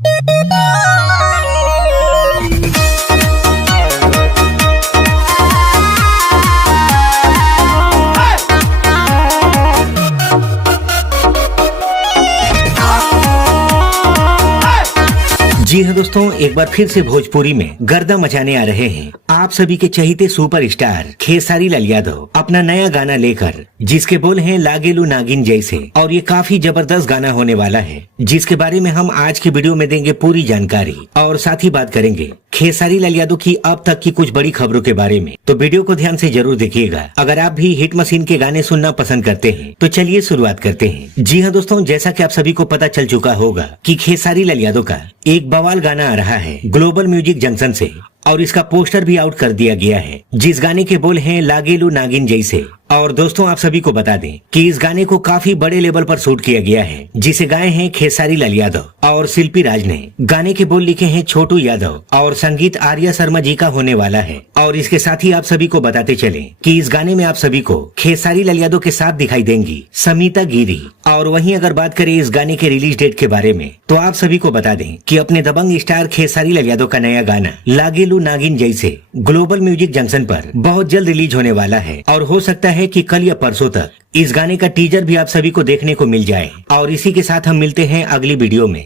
जी हाँ दोस्तों, एक बार फिर से भोजपुरी में गर्दा मचाने आ रहे हैं आप सभी के चहीते सुपरस्टार खेसारी लाल यादव अपना नया गाना लेकर, जिसके बोल हैं लागेलू नागिन जैसे। और ये काफी जबरदस्त गाना होने वाला है, जिसके बारे में हम आज की वीडियो में देंगे पूरी जानकारी और साथ ही बात करेंगे खेसारी लाल यादव की अब तक की कुछ बड़ी खबरों के बारे में। तो वीडियो को ध्यान से जरूर देखिएगा। अगर आप भी हिट मशीन के गाने सुनना पसंद करते हैं तो चलिए शुरुआत करते हैं। जी हाँ दोस्तों, जैसा कि आप सभी को पता चल चुका होगा कि खेसारी लाल यादव का एक बवाल गाना आ रहा है ग्लोबल म्यूजिक जंक्शन से, और इसका पोस्टर भी आउट कर दिया गया है, जिस गाने के बोल हैं लागेलू नागिन जैसे। और दोस्तों, आप सभी को बता दें कि इस गाने को काफी बड़े लेवल पर शूट किया गया है, जिसे गाए हैं खेसारी लाल यादव और शिल्पी राज ने। गाने के बोल लिखे हैं छोटू यादव और संगीत आर्या शर्मा जी का होने वाला है। और इसके साथ ही आप सभी को बताते चलें कि इस गाने में आप सभी को खेसारी लाल यादव के साथ दिखाई देंगी समीता गिरी। और वहीं अगर बात करें इस गाने के रिलीज डेट के बारे में, तो आप सभी को बता दें कि अपने दबंग स्टार खेसारी लाल यादव का नया गाना लागेलू नागिन जैसे ग्लोबल म्यूजिक जंक्शन पर बहुत जल्द रिलीज होने वाला है। और हो सकता है कि कल या परसों तक इस गाने का टीजर भी आप सभी को देखने को मिल जाए। और इसी के साथ हम मिलते हैं अगली वीडियो में।